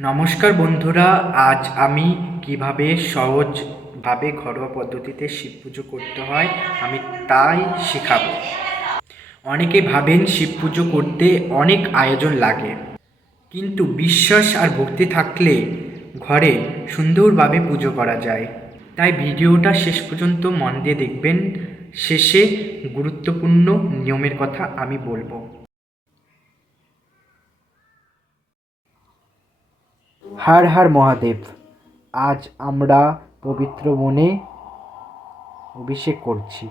নমস্কার বন্ধুরা, আজ আমি কিভাবে সহজভাবে ঘরোয়া পদ্ধতিতে শিব পুজো করতে হয় আমি তাই শেখাবো। অনেকে ভাবেন শিব পুজো করতে অনেক আয়োজন লাগে, কিন্তু বিশ্বাস আর ভক্তি থাকলে ঘরে সুন্দরভাবে পুজো করা যায়। তাই ভিডিওটা শেষ পর্যন্ত মন দিয়ে দেখবেন। শেষে গুরুত্বপূর্ণ নিয়মের কথা আমি বলবো। হর হর মহাদেব। আজ আমরা পবিত্র মনে অভিষেক করছি।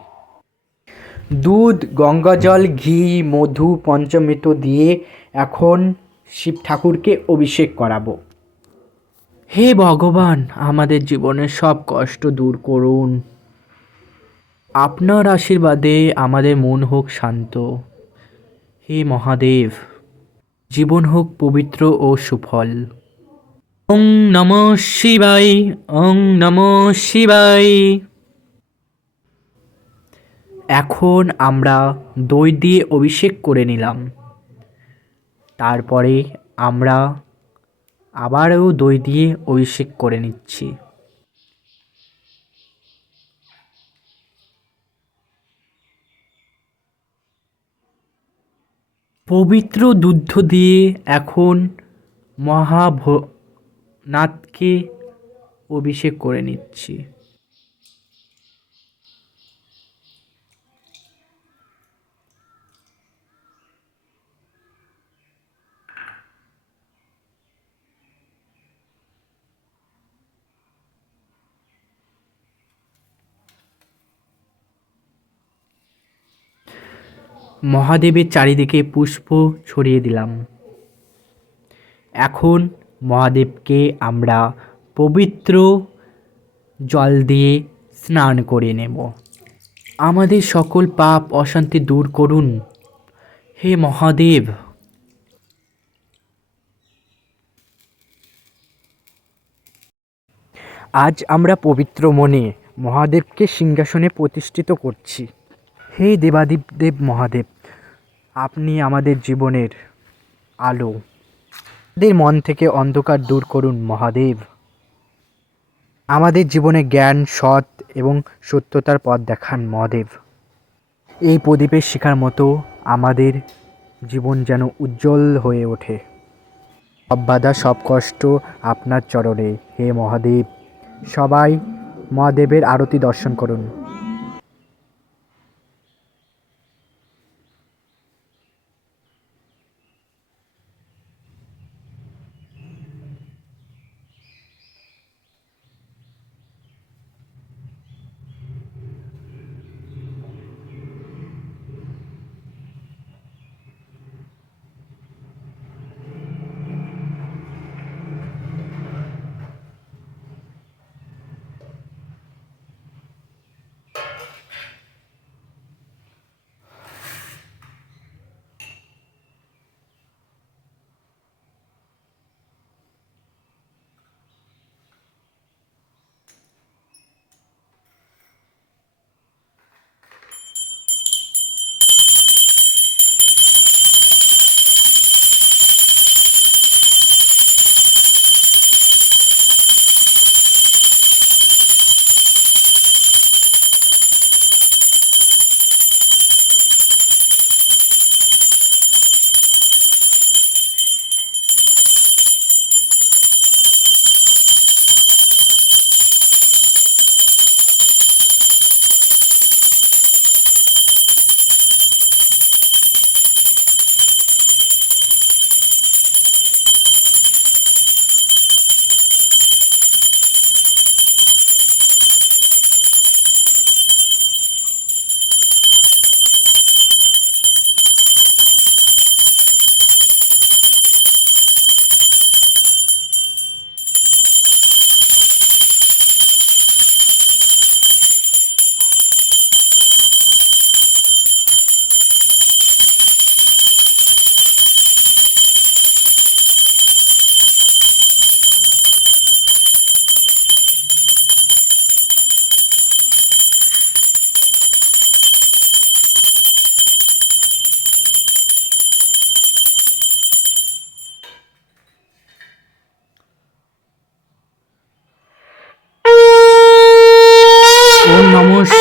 দুধ, গঙ্গাজল, ঘি, মধু, পঞ্চমৃত দিয়ে এখন শিব ঠাকুরকে অভিষেক করাবো। হে ভগবান, আমাদের জীবনের সব কষ্ট দূর করুন। আপনার আশীর্বাদে আমাদের মন হোক শান্ত। হে মহাদেব, জীবন হোক পবিত্র ও সুফল। ওং নমঃ শিবায়, ওং নমঃ শিবায়। এখন আমরা দই দিয়ে অভিষেক করে নিলাম। তারপরে আমরা আবারও দই দিয়ে অভিষেক করে নিচ্ছি। পবিত্র দুধ দিয়ে এখন মহাভোলানাথকে অভিষেক করে নিচ্ছি। মহাদেবের চারিদিকে পুষ্প ছড়িয়ে দিলাম। এখন মহাদেবকে আমরা পবিত্র জল দিয়ে স্নান করে নেব। আমাদের সকল পাপ অশান্তি দূর করুন হে মহাদেব। আজ আমরা পবিত্র মনে মহাদেবকে সিংহাসনে প্রতিষ্ঠিত করছি। হে দেবাদিদেব মহাদেব, আপনি আমাদের জীবনের আলো। আমাদের মন থেকে অন্ধকার দূর করুন মহাদেব। আমাদের জীবনে জ্ঞান, সৎ এবং সত্যতার পথ দেখান মহাদেব। এই প্রদীপের শিখার মতো আমাদের জীবন যেন উজ্জ্বল হয়ে ওঠে। সব বাধা, সব কষ্ট আপনার চরণে হে মহাদেব। সবাই মহাদেবের আরতি দর্শন করুন।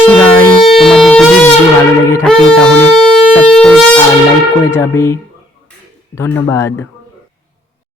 রাখছি ভাই। তোমাদের যদি ভিডিও ভালো লেগে থাকে তাহলে সাবস্ক্রাইব আর লাইক করে যাবে। ধন্যবাদ।